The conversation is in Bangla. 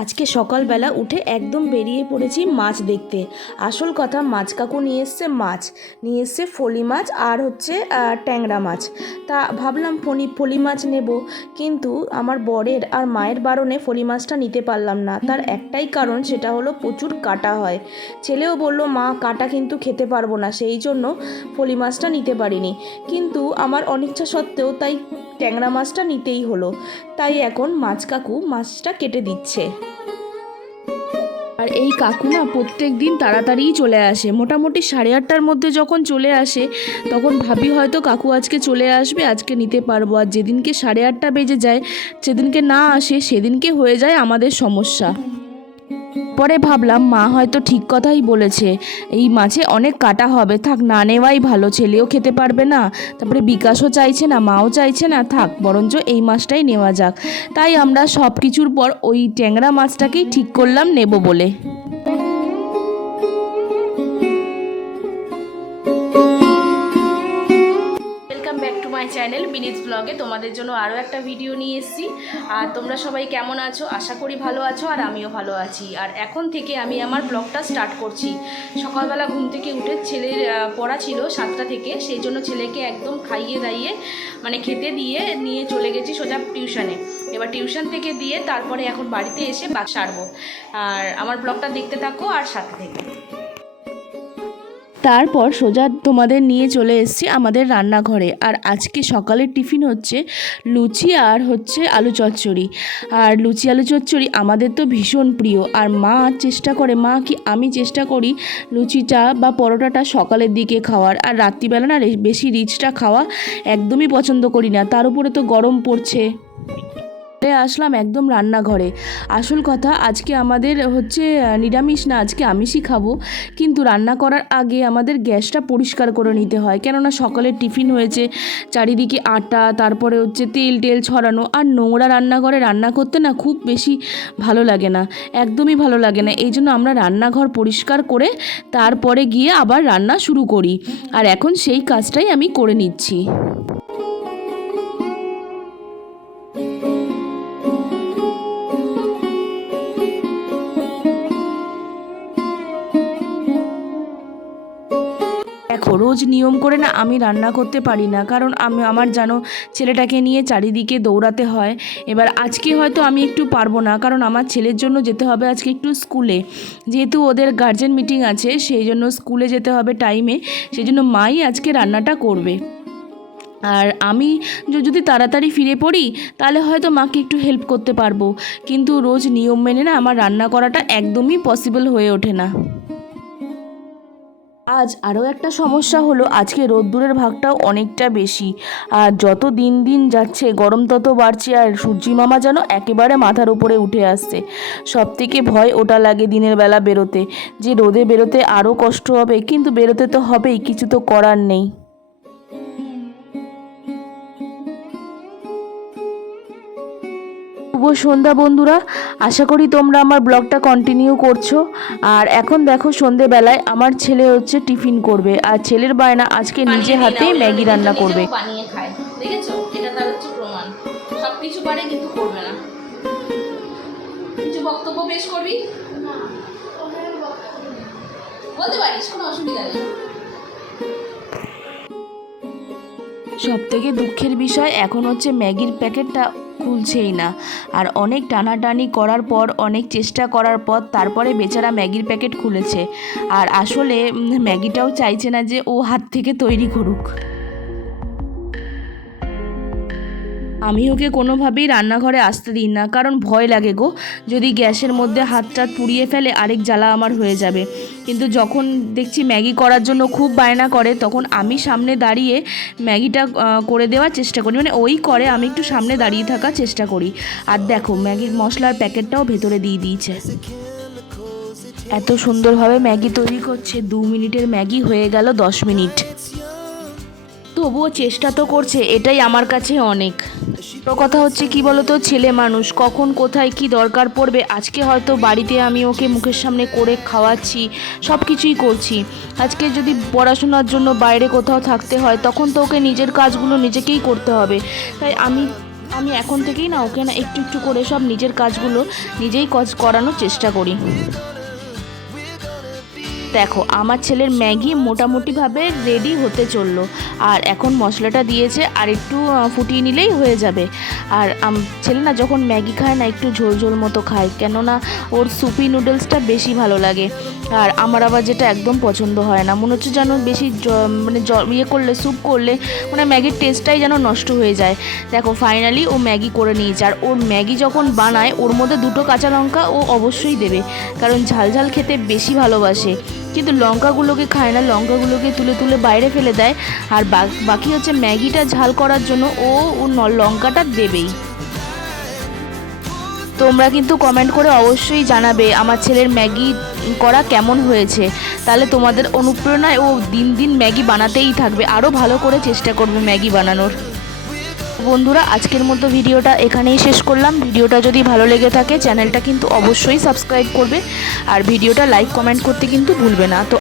আজকে সকালবেলা উঠে একদম বেরিয়ে পড়েছি মাছ দেখতে। আসল কথা, মাছ কাকু নিয়ে এসছে ফলি মাছ আর হচ্ছে ট্যাংরা মাছ। তা ভাবলাম ফলি মাছ নেব, কিন্তু আমার বরের আর মায়ের বারণে ফলি মাছটা নিতে পারলাম না। তার একটাই কারণ, সেটা হলো প্রচুর কাটা হয়। ছেলেও বলল, মা কাটা কিন্তু খেতে পারবো না, সেই জন্য ফলি মাছটা নিতে পারিনি। কিন্তু আমার অনিচ্ছা সত্ত্বেও তাই ট্যাংরা মাছটা নিতেই হলো। তাই এখন মাছ কাকু মাছটা কেটে দিচ্ছে। আর এই কাকু না প্রত্যেক দিন তাড়াতাড়িই চলে আসে, মোটামুটি 8:30টার মধ্যে যখন চলে আসে তখন ভাবি হয়তো কাকু আজকে চলে আসবে, আজকে নিতে পারবো। আর যেদিনকে 8:30 বেজে যায়, যেদিনকে না আসে, সেদিনকে হয়ে যায় আমাদের সমস্যা। পরে ভাবলাম মা হয়তো ঠিক কথাই বলেছে, এই মাছে অনেক কাটা হবে, থাক না নেওয়াই ভালো, ছেলেও খেতে পারবে না, তারপরে বিকাশও চাইছে না, মাও চাইছে না, থাক বরঞ্চ এই মাছটাই নেওয়া যাক। তাই আমরা সব কিছুর পর ওই ট্যাংরা মাছটাকেই ঠিক করলাম নেব বলে। Welcome back to my channel বিনিজ ব্লগে। তোমাদের জন্য আরও একটা ভিডিও নিয়ে এসেছি। আর তোমরা সবাই কেমন আছো? আশা করি ভালো আছো, আর আমিও ভালো আছি। আর এখন থেকে আমি আমার ব্লগটা স্টার্ট করছি। সকালবেলা ঘুম থেকে উঠে ছেলের পড়া ছিল 7টা থেকে, সেই জন্য ছেলেকে একদম খাইয়ে দাইয়ে মানে খেতে দিয়ে নিয়ে চলে গেছি সোজা টিউশনে। এবার টিউশন থেকে দিয়ে তারপরে এখন বাড়িতে এসে সারবো। আর আমার ব্লগটা দেখতে থাকো আর সাথে থেকে। তারপর সোজা তোমাদের নিয়ে চলে এসেছি আমাদের রান্নাঘরে। আর আজকে সকালের টিফিন হচ্ছে লুচি আর হচ্ছে আলু চচ্চড়ি। আর লুচি আলু চচ্চড়ি আমাদের তো ভীষণ প্রিয়। আর আমি চেষ্টা করি লুচিটা বা পরোটাটা সকালের দিকে খাওয়ার, আর রাত্রিবেলা না বেশি রিচটা খাওয়া একদমই পছন্দ করি না। তার উপরে তো গরম পড়ছে। আসলাম একদম রান্নাঘরে। আসল কথা, আজকে আমাদের হচ্ছে নিরামিষ না, আজকে আমিষই খাবো। কিন্তু রান্না করার আগে আমাদের গ্যাসটা পরিষ্কার করে নিতে হয়, কেননা সকালের টিফিন হয়েছে, চারিদিকে আটা, তারপরে হচ্ছে তেল ছড়ানো, আর নোংরা রান্নাঘরে রান্না করতে না খুব বেশি ভালো লাগে না, একদমই ভালো লাগে না। এই জন্য আমরা রান্নাঘর পরিষ্কার করে তারপরে গিয়ে আবার রান্না শুরু করি। আর এখন সেই কাজটাই আমি করে নিচ্ছি। দেখো, রোজ নিয়ম করে না আমি রান্না করতে পারি না, কারণ আমার জানো ছেলেটাকে নিয়ে চারিদিকে দৌড়াতে হয়। এবার আজকে হয়তো আমি একটু পারবো না, কারণ আমার ছেলের জন্য যেতে হবে আজকে একটু স্কুলে, যেহেতু ওদের গার্জেন মিটিং আছে, সেই জন্য স্কুলে যেতে হবে টাইমে, সেই জন্য মাই আজকে রান্নাটা করবে। আর আমি যদি তাড়াতাড়ি ফিরে পড়ি তাহলে হয়তো মাকে একটু হেল্প করতে পারবো, কিন্তু রোজ নিয়ম মেনে না আমার রান্না করাটা একদমই পসিবল হয়ে ওঠে না। আজ আরও একটা সমস্যা হলো, আজকে রোদ্দুরের ভাগটাও অনেকটা বেশি। আর যত দিন দিন যাচ্ছে গরম তত বাড়ছে, আর সূর্যি মামা যেন একেবারে মাথার উপরে উঠে আসছে। সবথেকে ভয় ওটা লাগে দিনের বেলা বেরোতে, যে রোদে বেরোতে আরও কষ্ট হবে, কিন্তু বেরোতে তো হবেই, কিছু তো করার নেই। শুভ সন্ধ্যা বন্ধুরা, আশা করি তোমরা আমার ব্লগটা কন্টিনিউ করছো। আর এখন দেখো, সন্ধেবেলায় আমার ছেলে হচ্ছে টিফিন করবে, আর ছেলের বায়না আজকে নিজে হাতে ম্যাগি রান্না করবে। বানিয়ে খায়, দেখেছো? এটা তার হচ্ছে প্রমাণ। সব কিছু পারে কিন্তু করবে না। কিছু বক্তব্য পেশ করবি? বলতে পারিস, কোনো অসুবিধা নেই। সব থেকে দুঃখের বিষয় এখন হচ্ছে ম্যাগির প্যাকেটটা খুলছেই না। আর অনেক টানাটানি করার পর, অনেক চেষ্টা করার পর তারপরে বেচারা ম্যাগির প্যাকেট খুলেছে। আর আসলে ম্যাগিটাও চাইছে না যে ও হাত থেকে তৈরি করুক। আমি ওকে কোনোভাবেই রান্নাঘরে আসতে দিই না, কারণ ভয় লাগে গো, যদি গ্যাসের মধ্যে হাতটা পুড়িয়ে ফেলে আরেক জ্বালা আমার হয়ে যাবে। কিন্তু যখন দেখছি ম্যাগি করার জন্য খুব বায়না করে, তখন আমি সামনে দাঁড়িয়ে ম্যাগিটা করে দেওয়ার চেষ্টা করি, মানে ওই করে, আমি একটু সামনে দাঁড়িয়ে থাকার চেষ্টা করি। আর দেখো, ম্যাগির মশলার প্যাকেটটাও ভেতরে দিয়ে দিয়েছে। এত সুন্দরভাবে ম্যাগি তৈরি করছে, 2 মিনিটের ম্যাগি হয়ে গেল 10 মিনিট। তবুও চেষ্টা তো করছে, এটাই আমার কাছে অনেক। বড় কথা হচ্ছে কি বলতো, ছেলে মানুষ, কখন কোথায় কি দরকার পড়বে। আজকে হয়তো বাড়িতে আমি ওকে মুখের সামনে করে খাওয়াচ্ছি, সব কিছুই করছি। আজকে যদি পড়াশোনার জন্য বাইরে কোথাও থাকতে হয়, তখন তো ওকে নিজের কাজগুলো নিজেকেই করতে হবে। তাই আমি আমি এখন থেকেই না ওকে না একটু একটু করে সব নিজের কাজগুলো নিজেই করানোর চেষ্টা করি। দেখো আমার ছেলের ম্যাগি মোটামুটিভাবে রেডি হতে চললো, আর এখন মশলাটা দিয়েছে, আর একটু ফুটিয়ে নিলেই হয়ে যাবে। আর ছেলে না যখন ম্যাগি খায় না একটু ঝোল ঝোল মতো খায়, কেননা ওর সুপি নুডলসটা বেশি ভালো লাগে। আর আমার আবার যেটা একদম পছন্দ হয় না, মনে হচ্ছে যেন বেশি মানে ইয়ে করলে স্যুপ করলে মানে ম্যাগির টেস্টটাই যেন নষ্ট হয়ে যায়। দেখো ফাইনালি ও ম্যাগি করে নিয়েছে, আর ওর ম্যাগি যখন বানায় ওর মধ্যে 2টো কাঁচা লঙ্কা ও অবশ্যই দেবে, কারণ ঝাল ঝাল খেতে বেশি ভালোবাসে। কিন্তু লঙ্কাগুলোকে খায় না, লঙ্কাগুলোকে তুলে তুলে বাইরে ফেলে দেয়। আর বাকি হচ্ছে ম্যাগিটা ঝাল করার জন্য ও লঙ্কাটা দেবেই। তোমরা কিন্তু কমেন্ট করে অবশ্যই জানাবে আমার ছেলের ম্যাগি করা কেমন হয়েছে, তাহলে তোমাদের অনুপ্রেরণায় ও দিন দিন ম্যাগি বানাতেই থাকবে, আরও ভালো করে চেষ্টা করবে ম্যাগি বানানোর। বন্ধুরা আজকের মতো ভিডিওটা এখানেই শেষ করলাম। ভিডিওটা যদি ভালো লেগে থাকে চ্যানেলটা কিন্তু অবশ্যই সাবস্ক্রাইব করবে, আর ভিডিওটা লাইক কমেন্ট করতে কিন্তু ভুলবে না। তো